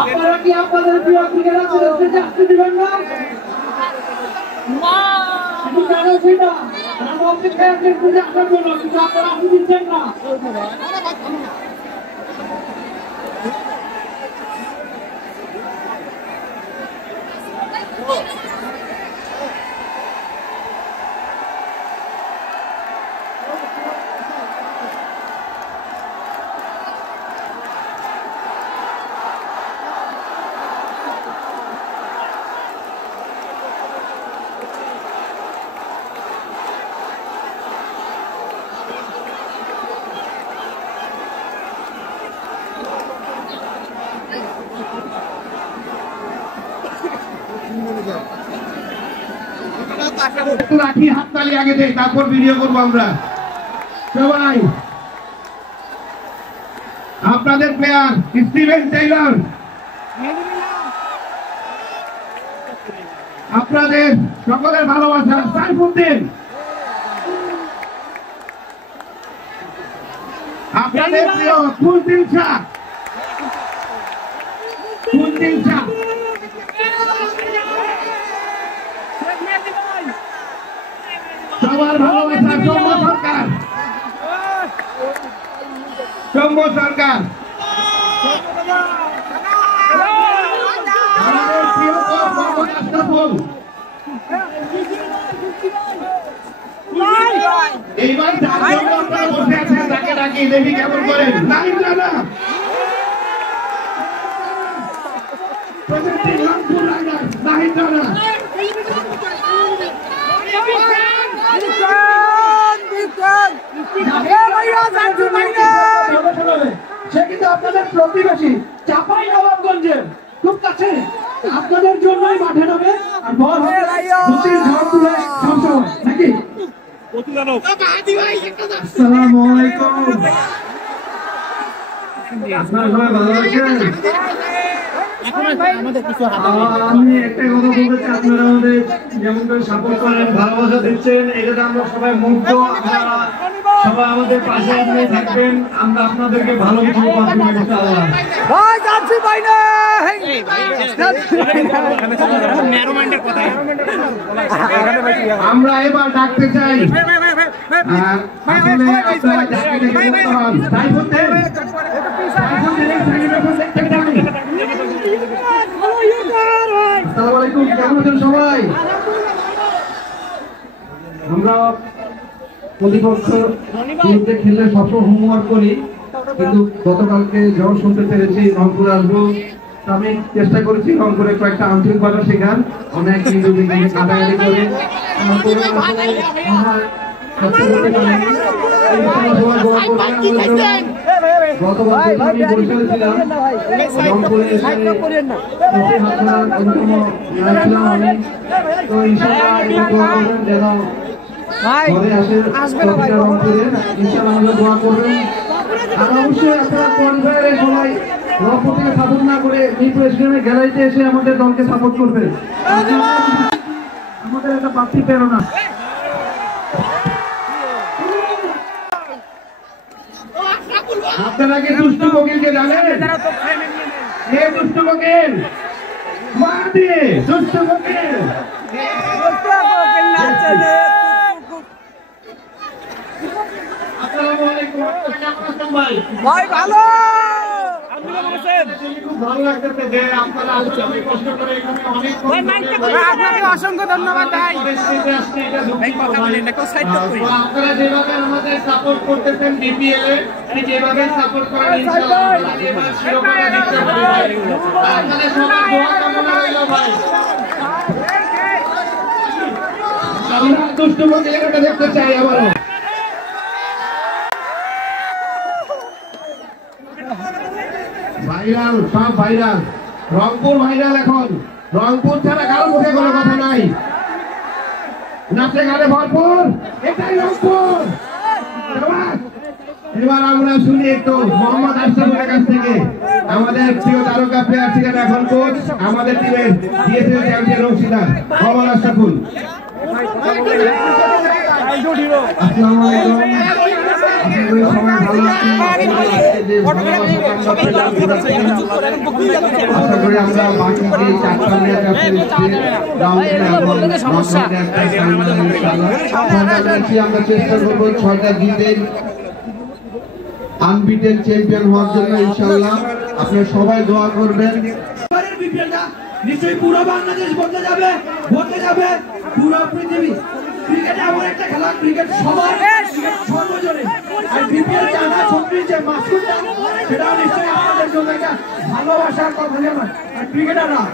আপনারা কি আপনাদের প্রিয় ক্রিকেটারদের আসতে দিবেন না? সেটা আমরা অপেক্ষায় আছি আসার জন্য, কিন্তু আপনারা আসতে দিচ্ছেন না। লাঠি হাততালি আগে দেয়, তারপর ভিডিও করবো আমরা সবাই। আপনাদের প্লেয়ার স্টিভেন টেইলর, আপনাদের সকলের ভালোবাসা সাইফুদ্দিন, আপনাদের প্রিয় কুলদিন শাহ, সবার ভালোবাসা সৌম্য সরকার, আমাদের প্রিয় মোহাম্মদ আশরাফুল, এইবার আপনারা বসে আছেন, তাকে ডাকি দেখি কেমন করেন। নাহিদ রানা, নাহিদ রানা, সে কিন্তু আপনাদের প্রতিবেশী চাঁপাইনবাবগঞ্জের খুব কাছে, আপনাদের জন্যই মাঠে নামে আর বল হবে ঝড় তুলে সবসময় নাকি। আসসালামু আলাইকুম, আপনারা সবাই ভালো আছেন? আমি একটা কথা বলতে চাই, আপনারা আমাদের যেমন করে সাপোর্ট করেন, ভালোবাসা দিচ্ছেন, এটাতে আমরা সবাই মুগ্ধ। আপনারা সবাই আমাদের পাশে আপনি থাকবেন, আমরা আপনাদেরকে ভালো কিছু আমরা এবার ডাকতে চাই। সবাই আমরা প্রতিপক্ষ খেললে সবসময় হোমওয়ার্ক করি, কিন্তু গতকালকে ঝড় শুনতে পেরেছি রংপুরে আসবো, আমি চেষ্টা করেছি রংপুরে কয়েকটা আঞ্চলিক ভাষা শেখার, অনেক হিন্দু কাটাকাটি করে গতবার আমি বরিশালে ছিলাম, রংপুরে আমি তো ইনশাআল্লাহ যেন আসবে না ভাই, ইনশাআল্লাহ আমরা দোয়া করবেন। আর অবশ্যই আপনারা পরিবারে সবাই রংপুরকে সাপোর্ট না করে মিরপুর স্টেডিয়ামে গ্যালারিতে এসে আমাদের দলকে সাপোর্ট করবেন, আমাদের একটা বাড়তি প্রেরণা। আপনারা কি দুষ্টু কোকিলকে জানেন? দুষ্টু কোকিল মাটি, দুষ্টু কোকিল ভাই ভালো খুব ভালো লাগতেছে যে আপনারা আসলে অনেক কষ্ট করে এখানে অনেক আপনাকে অসংখ্য ধন্যবাদ ভাই। আপনারা যেভাবে আমাদের সাপোর্ট করতেছেন বিপিএল এ ঠিক যেভাবে সাপোর্ট করেন ইনশাআল্লাহ আমরা এবার শিরোপাটা জিততে পারবো ভাই। আপনাদের সবার দোয়া কামনা রইল ভাই। আমরা দুষ্ট প্রতিযোগিতা দেখতে চাই আবারও। ভাইরাল সব ভাইরাল, রংপুর ভাইরাল এখন। রংপুর ছাড়া কারো মুখে কোনো কথা নাই, নাচে গানে ভরপুর, এটাই রংপুর। এবার আমরা শুনি একটু মোহাম্মদ আশরাফুলের কাছ থেকে। আমাদের প্রিয় তারকা প্লেয়ার ছিলেন, এখন কোচ আমাদের টিমের দিয়েছিলেন চ্যাম্পিয়ন অংশীদার মোহাম্মদ আশরাফুল। আসসালামু আলাইকুম, সবাই ভালো আছেন? আশা করি আমরা বাকি যে 4টা ম্যাচ আমরা চেষ্টা করবো 6টা জিতে আনবিটেন চ্যাম্পিয়ন হওয়ার জন্য ইনশাআল্লাহ। আপনারা সবাই দোয়া করবেন। নিশ্চয়ই পুরো বাংলাদেশ বদলে যাবে, পুরো পৃথিবী। ক্রিকেট এমন একটা খেলা, ক্রিকেট সবার, সর্বজনীন। আর বিপিএল জানা ছত্রিশ যে মাসুদটা, সেটাও নিশ্চয়ই আমাদের জন্য একটা ভালোবাসার কথা জানায়। আর ক্রিকেটাররা